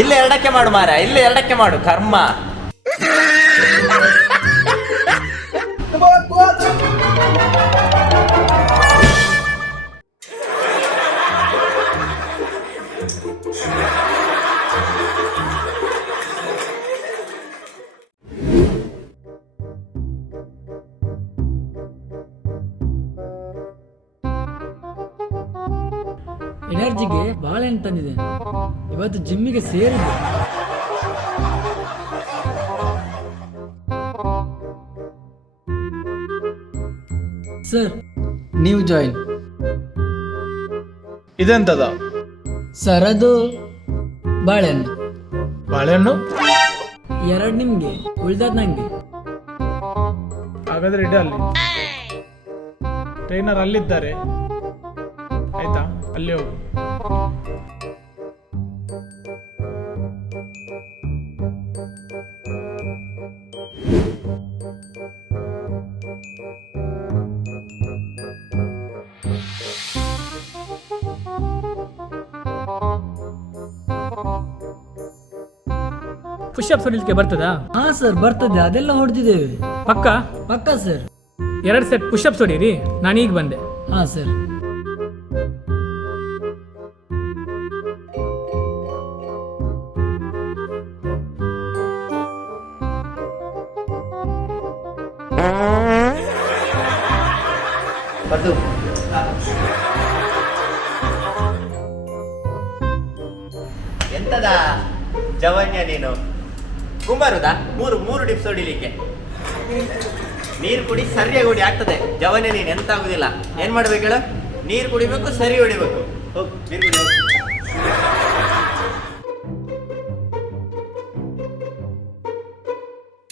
ಇಲ್ಲಿ ಎರಡಕ್ಕೆ ಮಾಡು ಮಾರ ಇಲ್ಲೇ ಎರಡಕ್ಕೆ ಮಾಡು ಕರ್ಮ. ಎನರ್ಜಿಗೆ ಬಾಳೆಹಣ್ಣು ತಂದಿದೆ. ಇವತ್ತು ಜಿಮ್ಮಿಗೆ ಸೇರಿದೆ ಸರ್. ನೀವು ಜಾಯಿನ್. ಇದೆಂತದ? ಸರ್ ಅದು ಬಾಳೆಹಣ್ಣು ಬಾಳೆಹಣ್ಣು ಎರಡು ನಿಮ್ಗೆ ಉಳ್ದದ್ ನಂಗೆ. ಹಾಗಾದ್ರೆ ಇಡ ಅಲ್ಲಿ ಟ್ರೈನರ್ ಅಲ್ಲಿದ್ದಾರೆ. ಆಯ್ತಾ? ಅಲ್ಲಿ ಹೋಗು. ಪುಷಪ್ ಹೊಡಿಲಿಕ್ಕೆ ಬರ್ತದಾ? ಹಾ ಸರ್ ಬರ್ತದೆ. ಅದೆಲ್ಲ ಹೊಡೆದಿದ್ದೇವೆ. ಪಕ್ಕ? ಪಕ್ಕ ಸರ್ ಎರಡು ಸೆಟ್ ಪುಷಪ್ ಹೊಡೀರಿ ನಾನು ಈಗ ಬಂದೆ. ಹಾ ಸರ್ ಬರ್ದು ಎಂತದ? ಜವನ್ಯ ನೀನು? ಕುಂಬಾರುದಾ? ಮೂರು ಮೂರು ಡಿಪ್ಸ್ ಹೊಡಿಲಿಕ್ಕೆ. ನೀರು ಕುಡಿ ಸರಿಯಾಗಿ ಹೊಡಿ ಆಗ್ತದೆ. ಜವನ್ಯ ನೀನು ಎಂತ ಆಗುದಿಲ್ಲ. ಏನ್ ಮಾಡ್ಬೇಕು ಹೇಳು? ನೀರು ಕುಡಿಬೇಕು ಸರಿ ಹೊಡಿಬೇಕು. ಹೋಗು ನೀರು ಕುಡಿ.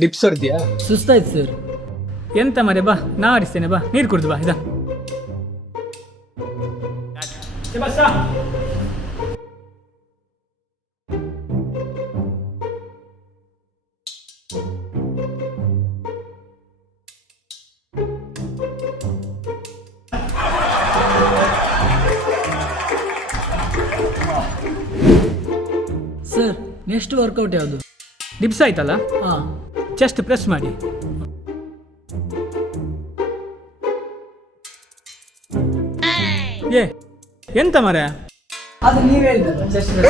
ಡಿಪ್ಸ್ ಹೊಡ್ದಿಯಾ? ಸುಸ್ತಾಯ್ತು ಸರ್. ಎಂತ ಮರೆ ಬಾ ನಾ ಆಡಿಸ್ತೇನೆ ಬಾ. ನೀರು ಕುಡಿದು ಬಾ ಇದ. ನೆಕ್ಸ್ಟ್ ವರ್ಕೌಟ್ ಯಾವುದು? ಡಿಪ್ಸ್ ಆಯ್ತಲ್ಲ? ಹಾ. ಚೆಸ್ಟ್ ಪ್ರೆಸ್ ಮಾಡಿ. ಏ ಎಂತ ಮರೆ ಅದು ನೀವು ಹೇಳಿದಲ್ಲ just ಇದು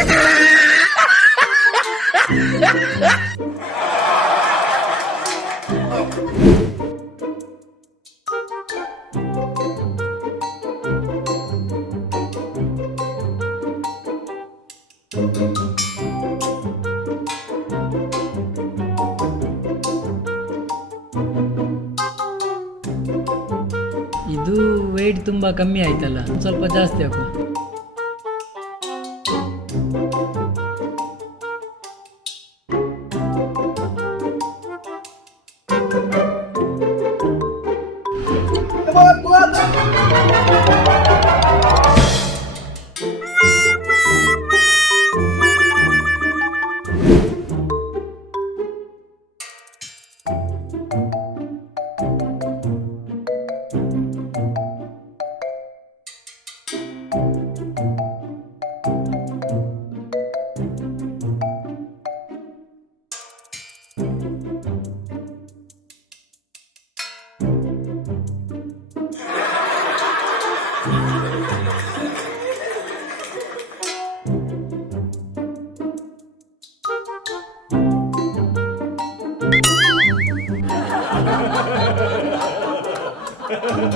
ತುಂಬಾ ಕಮ್ಮಿ ಆಯ್ತಲ್ಲ? ಸ್ವಲ್ಪ ಜಾಸ್ತಿ ಹಾಕುವ.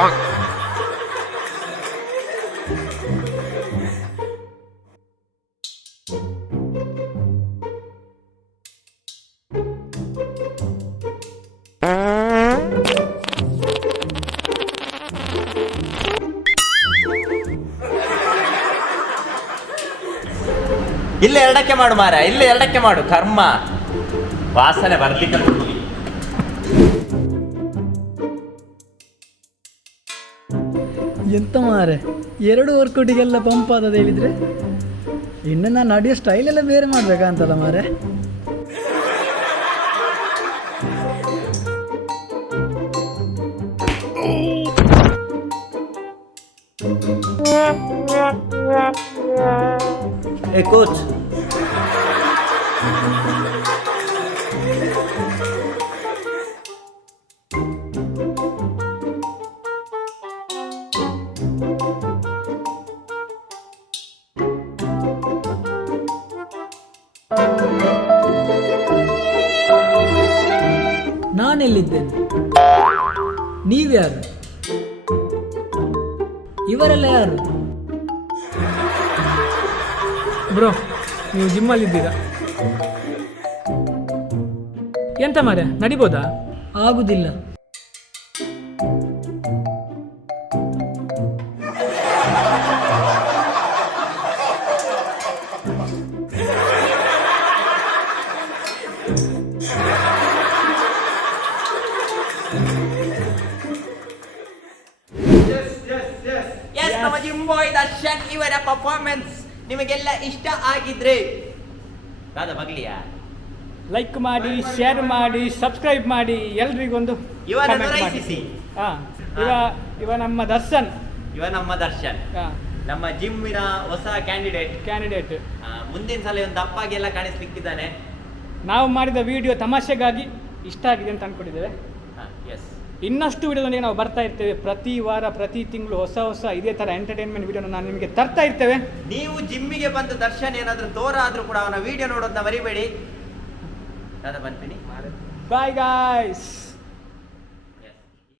Bang. ಇಲ್ಲೇ ಎರಡಕ್ಕೆ ಮಾಡು ಮಾರ ಇಲ್ಲೇ ಎರಡಕ್ಕೆ ಮಾಡು ಕರ್ಮ ವಾಸನೆ ಬರ್ಲಿಕ್ಕೆ ಎಂತ ಮಾರೆ? ಎರಡು ವರ್ಕೌಟಿಗೆಲ್ಲ ಪಂಪ್ ಆದದ ಹೇಳಿದ್ರೆ? ಇನ್ನು ನಾನು ನಡೆಯೋ ಸ್ಟೈಲ್ ಎಲ್ಲ ಬೇರೆ ಮಾಡ್ಬೇಕಂತಲ್ಲ ಮಾರೆ? ಕೋಚ್ ನಾನೆಲ್ಲಿದ್ದೇನೆ? ನೀವ್ಯಾರು? ಇವರೆಲ್ಲ ಯಾರು? ಬ್ರೋ ನೀವು ಜಿಮ್ಮಲ್ಲಿದ್ದೀರಾ. ಎಂತ ಮಾರೆ ನಡಿಬೋದಾ? ಆಗುದಿಲ್ಲ. ನಮ್ಮ ಜಿಮ್ ಬಾಯ್ ದರ್ಶನ್ ಇವರ ಪರ್ಫಾರ್ಮೆನ್ಸ್ ನಿಮಗೆಲ್ಲ ಇಷ್ಟ ಆಗಿದ್ರೆ? ದಾದ ಬಗ್ಲಿಯಾ? ಲೈಕ್ ಮಾಡಿ ಶೇರ್ ಮಾಡಿ ಸಬ್ಸ್ಕ್ರೈಬ್ ಮಾಡಿ ಎಲ್ರಿಗೊಂದು ಇವರ. ಹಾ ಇವ ಇವ ನಮ್ಮ ದರ್ಶನ್. ಇವ ನಮ್ಮ ದರ್ಶನ್. ನಮ್ಮ ಜಿಮ್ಮಿನ ಹೊಸ ಕ್ಯಾಂಡಿಡೇಟ್ ಕ್ಯಾಂಡಿಡೇಟ್ ಮುಂದಿನ ಸಲ ಒಂದು ದಪ್ಪಾಗಿ ಎಲ್ಲ ಕಾಣಿಸ್ಲಿಕ್ಕಿದ್ದಾನೆ. ನಾವು ಮಾಡಿದ ವಿಡಿಯೋ ತಮಾಷೆಗಾಗಿ ಇಷ್ಟ ಆಗಿದೆ ಅಂತ ಅನ್ಕೊಂಡಿದ್ದೇವೆ. ಇನ್ನಷ್ಟು ವಿಡಿಯೋದೊಂದಿಗೆ ನಾವು ಬರ್ತಾ ಇರ್ತೇವೆ. ಪ್ರತಿ ವಾರ ಪ್ರತಿ ತಿಂಗಳು ಹೊಸ ಹೊಸ ಇದೇ ಥರ ಎಂಟರ್ಟೈನ್ಮೆಂಟ್ ವಿಡಿಯೋನ ನಾನು ನಿಮಗೆ ತರ್ತಾ ಇರ್ತೇವೆ. ನೀವು ಜಿಮ್ಮಿಗೆ ಬಂದು ದರ್ಶನ್ ಏನಾದರೂ ದೂರ ಆದರೂ ಕೂಡ ಅವನ ವಿಡಿಯೋ ನೋಡೋದನ್ನ ಮರಿಬೇಡಿ. ಬಂತೀನಿ ಬಾಯ್ ಗಾಯ್ಸ್